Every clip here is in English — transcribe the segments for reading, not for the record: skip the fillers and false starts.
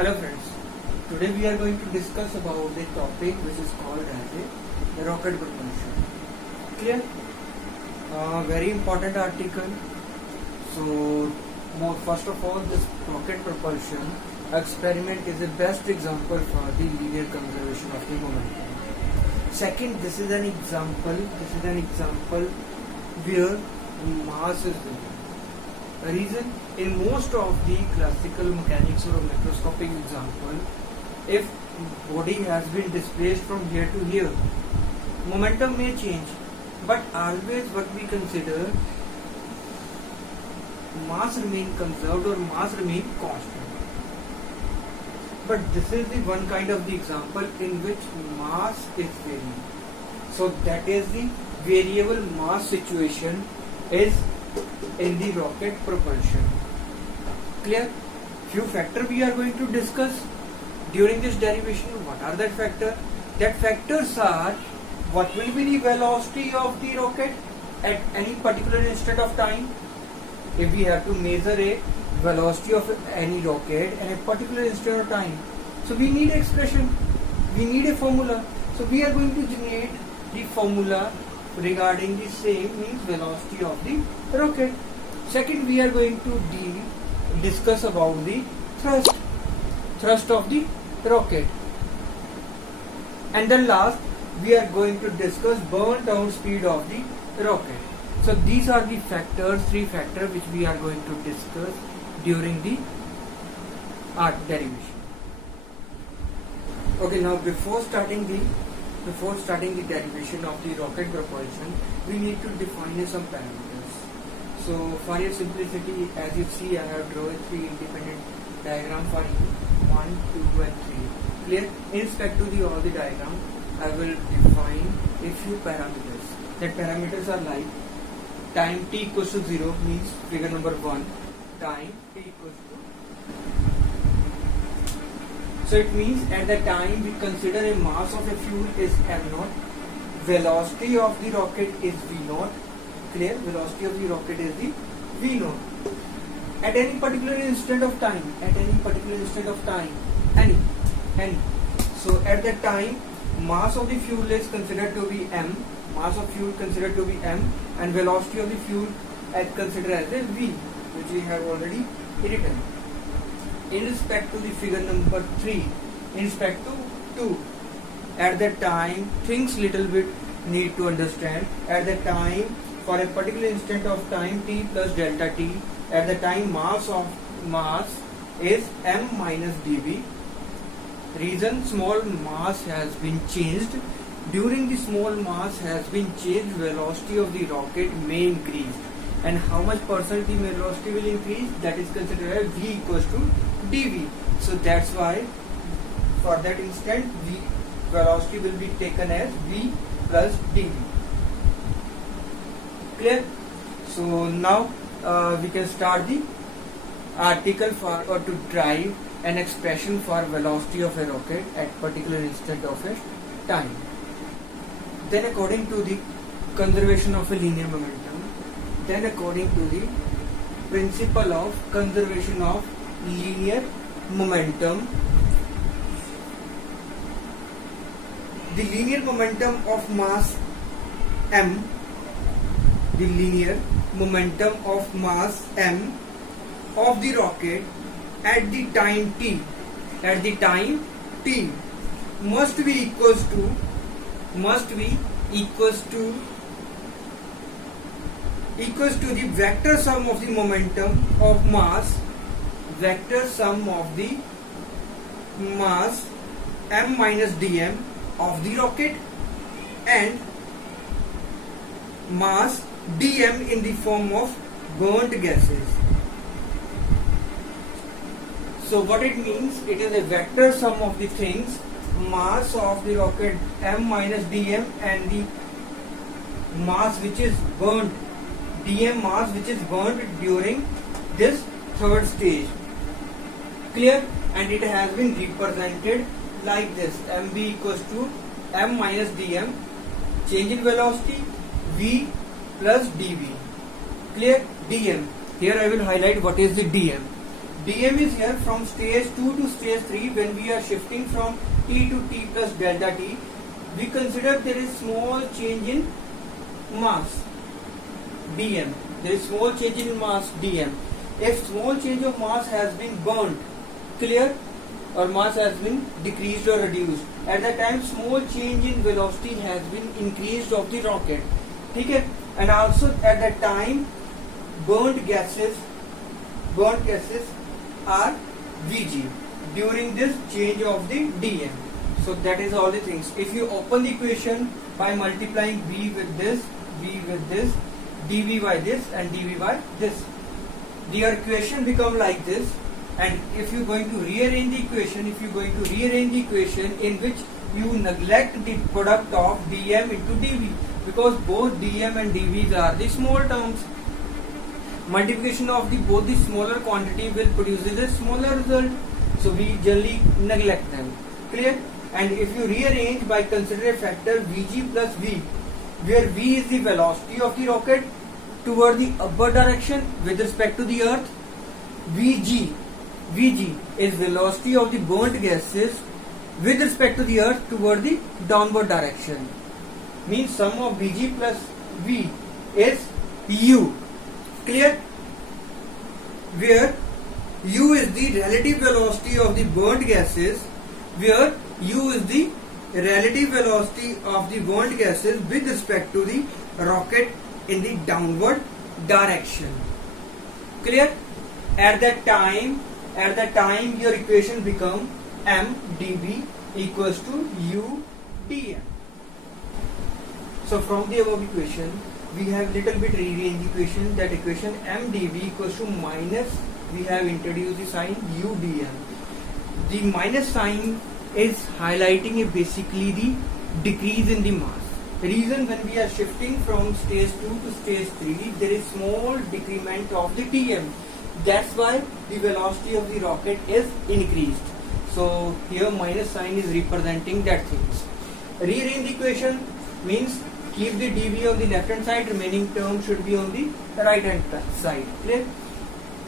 Hello friends, today we are going to discuss about the topic which is called as the rocket propulsion. Clear? Very important article. So, first of all, this rocket propulsion experiment is the best example for the linear conservation of the momentum. Second, this is an example where mass is there. The reason, in most of the classical mechanics or macroscopic example, if body has been displaced from here to here, momentum may change, but always what we consider mass remain conserved or mass remain constant. But this is the one kind of the example in which mass is varying. So that is the variable mass situation is in the rocket propulsion. Clear? Few factors we are going to discuss during this derivation. What are that factors? That factors are what will be the velocity of the rocket at any particular instant of time. If we have to measure a velocity of any rocket at a particular instant of time, so we need expression, we need a formula. So we are going to generate the formula regarding the same, means velocity of the rocket. Second, we are going to discuss about the thrust of the rocket. And then last, we are going to discuss burn down speed of the rocket. So these are the factors, three factors which we are going to discuss during the derivation. Okay, now before starting the derivation of the rocket propulsion, we need to define some parameters. So for your simplicity, as you see, I have drawn three independent diagrams for you, 1, 2 and 3. Clear? In respect to all the diagram, I will define a few parameters. That parameters are like time t equals to 0, means figure number 1, time t equals to. So it means at the time we consider a mass of a fuel is m0, velocity of the rocket is v0. Clear? Velocity of the rocket is the v0. At any particular instant of time, any. So at that time, mass of the fuel is considered to be m, and velocity of the fuel is considered as a v, which we have already written. In respect to the figure number 3, in respect to 2, at that time, things little bit need to understand. At that time, for a particular instant of time t plus delta t, at the time mass is m minus dv. Reason, small mass has been changed. During the small mass has been changed, velocity of the rocket may increase. And how much percent the velocity will increase? That is considered as v equals to dv. So that's why for that instant velocity will be taken as v plus dv. Clear? So now we can start the article for or to drive an expression for velocity of a rocket at particular instant of a time. Then according to the conservation of a linear momentum, then according to the principle of conservation of linear momentum, the linear momentum of mass m, the linear momentum of mass m of the rocket at the time t, must be equals to the vector sum of the momentum of mass, m minus dm of the rocket, and mass dm in the form of burnt gases. So what it means, it is a vector sum of the things, mass of the rocket m minus dm and the mass which is burnt, dm mass which is burnt during this third stage. Clear? And it has been represented like this, mv equals to m minus dm, change in velocity, v plus dv. Clear? dm. Here I will highlight what is the dm. dm is here from stage 2 to stage 3. When we are shifting from t to t plus delta t, we consider there is small change in mass dm. There is small change in mass dm. If small change of mass has been burnt, clear, or mass has been decreased or reduced, at that time small change in velocity has been increased of the rocket. Okay? And also at that time burnt gases are Vg during this change of the dm. So that is all the things. If you open the equation by multiplying v with this, dv by this and dv by this, the equation become like this. And if you are going to rearrange the equation, in which you neglect the product of dm into dv, because both dm and dv's are the small terms, multiplication of both the smaller quantity will produce a smaller result. So we generally neglect them. Clear? And if you rearrange by considering a factor Vg plus V, where V is the velocity of the rocket toward the upward direction with respect to the earth, Vg is velocity of the burnt gases with respect to the earth toward the downward direction. Means sum of Vg plus V is U. Clear? Where U is the relative velocity of the burnt gases, with respect to the rocket in the downward direction. Clear? At that time your equation become m dv equals to u dm. So from the above equation we have little bit rearranged equation. That equation m dv equals to minus, we have introduced the sign u dm. The minus sign is highlighting basically the decrease in the mass. Reason, when we are shifting from stage 2 to stage 3, there is small decrement of the dm. That's why the velocity of the rocket is increased. So here minus sign is representing that things. Rearrange the equation means keep the dv on the left hand side, remaining term should be on the right hand side. Clear?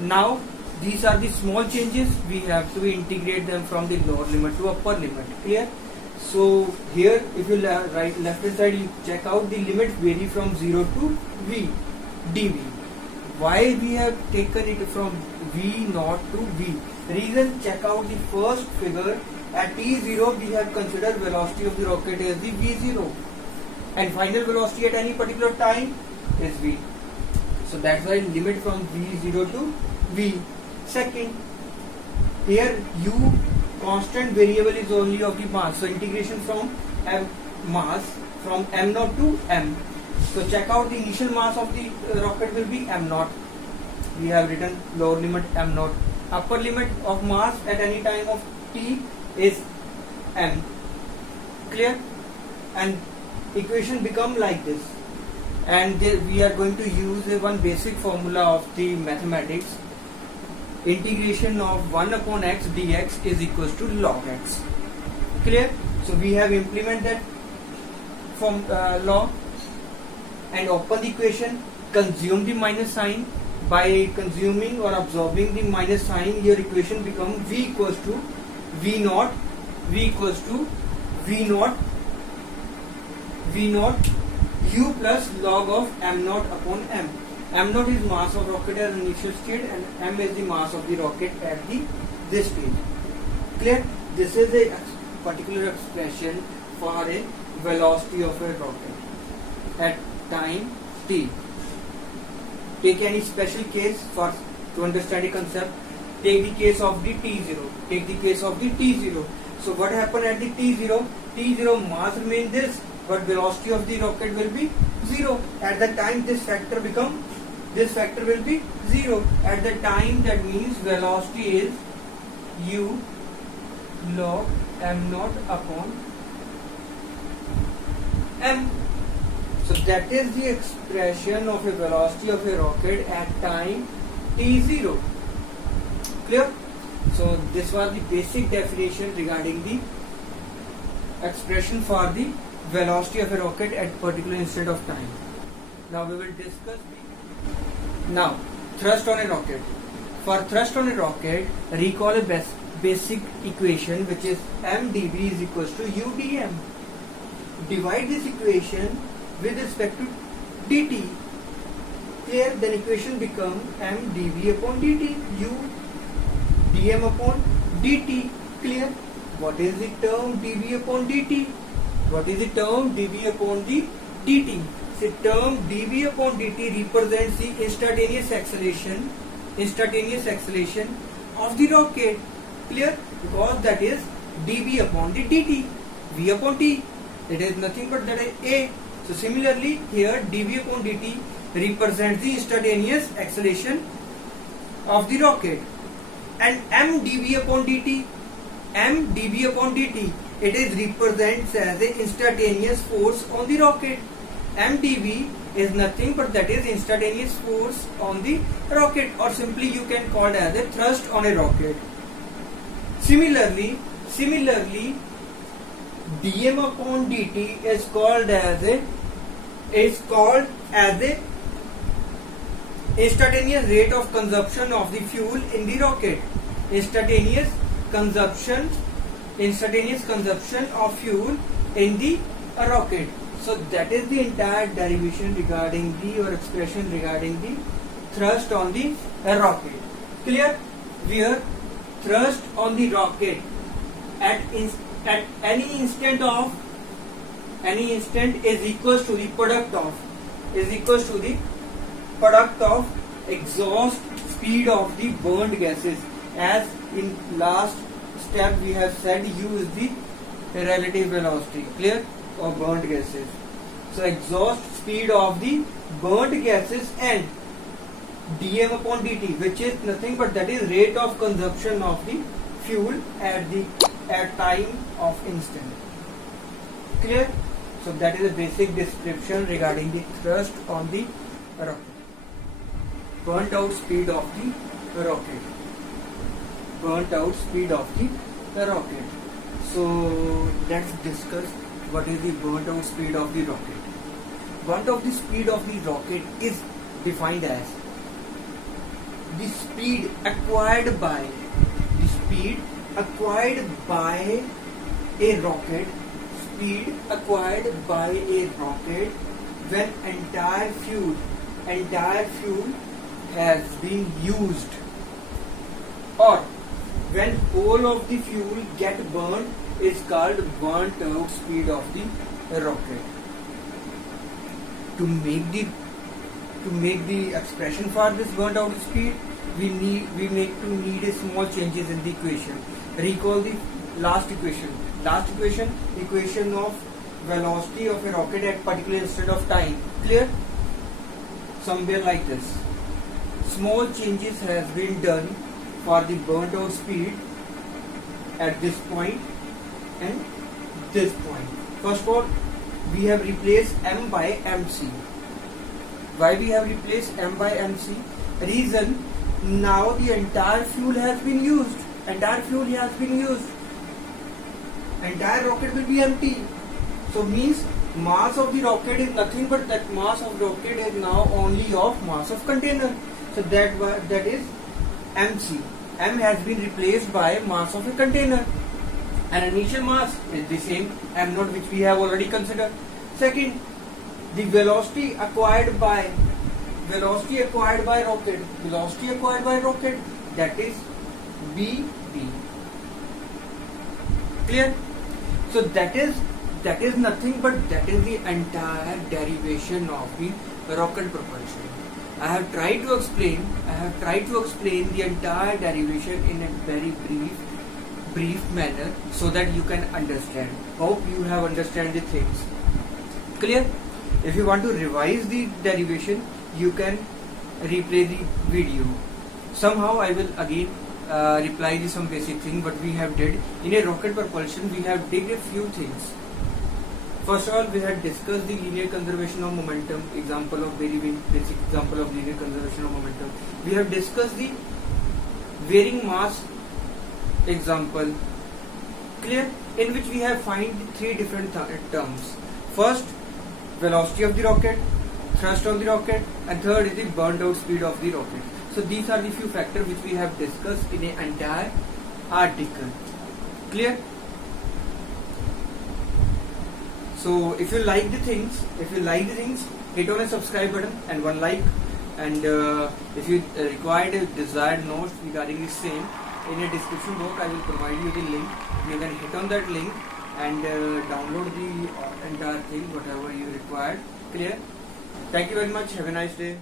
Now these are the small changes, we have to integrate them from the lower limit to upper limit. Clear? So here if you left hand side, you check out the limits vary from 0 to v dv. Why we have taken it from v not to v? Reason, check out the first figure. At t0 we have considered velocity of the rocket as the v0, and final velocity at any particular time is v. So that's why limit from v0 to v. Second, here u constant variable is only of the mass. So integration from m mass from m0 to m. So check out the initial mass of the rocket will be m0. We have written lower limit m0. Upper limit of mass at any time of t is m. Clear? And equation become like this. And we are going to use one basic formula of the mathematics. Integration of 1 upon x dx is equals to log x. Clear? So we have implemented from law and open the equation, consume the minus sign. By consuming or absorbing the minus sign, your equation become v equals to v naught u plus log of m0 upon m. m0 is mass of rocket at initial state and m is the mass of the rocket at this stage. Clear? This is a particular expression for a velocity of a rocket at time t. Take any special case to understand the concept. Take the case of the t0. So what happened at the t0? T0 mass remain this, but velocity of the rocket will be 0. At that time this factor will be 0. At the time, that means velocity is u log m0 upon m. So that is the expression of a velocity of a rocket at time t0. Clear? So this was the basic definition regarding the expression for the velocity of a rocket at particular instant of time. Now we will discuss now thrust on a rocket. For thrust on a rocket, recall a basic equation which is mdv is equals to udm. Divide this equation with respect to dt. Here then equation become mdv upon dt, u dm upon dt. Clear? What is the term dv upon dt? What is the term dv upon the dt? The term dv upon dt represents the instantaneous acceleration of the rocket. Clear? Because that is dv upon the dt, v upon t. It is nothing but that is a. So similarly here dv upon dt represents the instantaneous acceleration of the rocket, and mdv upon dt, it is represents as a instantaneous force on the rocket. mdv is nothing but that is instantaneous force on the rocket, or simply you can call it as a thrust on a rocket. Similarly dm upon dt is called as a instantaneous rate of consumption of the fuel in the rocket. Instantaneous consumption of fuel in the rocket. So that is the entire derivation regarding the, or expression regarding the thrust on the rocket. Clear? Where thrust on the rocket at any instant is equals to the product of exhaust speed of the burned gases. As in last step we have said, u is the relative velocity, clear, of burnt gases. So exhaust speed of the burnt gases, and dm upon dt, which is nothing but that is rate of consumption of the fuel at time of instant. Clear? So that is a basic description regarding the thrust on the rocket. Burnt out speed of the rocket. So let's discuss what is the burnt out speed of the rocket. Burnt out the speed of the rocket is defined as the speed acquired by a rocket when entire fuel has been used, or when whole of the fuel get burned, is called burnt out speed of the rocket. To make the expression for this burnt out speed, we need a small changes in the equation. Recall the last equation of velocity of a rocket at particular instant of time. Clear? Somewhere like this. Small changes has been done for the burnt out speed at this point and this point. First of all, we have replaced m by mc. Why we have replaced m by mc? Reason, now the entire fuel has been used. Entire rocket will be empty. So means mass of the rocket is nothing but that mass of rocket is now only of mass of container. So that is mc. M has been replaced by mass of a container, and initial mass is the same m0, which we have already considered. Second, the velocity acquired by rocket, that is vd. Clear? So that is nothing but that is the entire derivation of the rocket propulsion. I have tried to explain the entire derivation in a very brief manner so that you can understand. Hope you have understand the things. Clear? If you want to revise the derivation, you can replay the video. Somehow I will again reply to some basic thing what we have did. In a rocket propulsion, we have did a few things. First of all, we had discussed the linear conservation of momentum, example of very basic example of linear conservation of momentum. We have discussed the varying mass example, clear, in which we have find three different terms. First, velocity of the rocket, thrust of the rocket, and third is the burnt out speed of the rocket. So these are the few factors which we have discussed in an entire article. Clear? So if you like the things, hit on a subscribe button and one like. And if you require desired notes regarding the same, in a description box I will provide you the link. You can hit on that link and download the entire thing, whatever you require. Clear? Thank you very much. Have a nice day.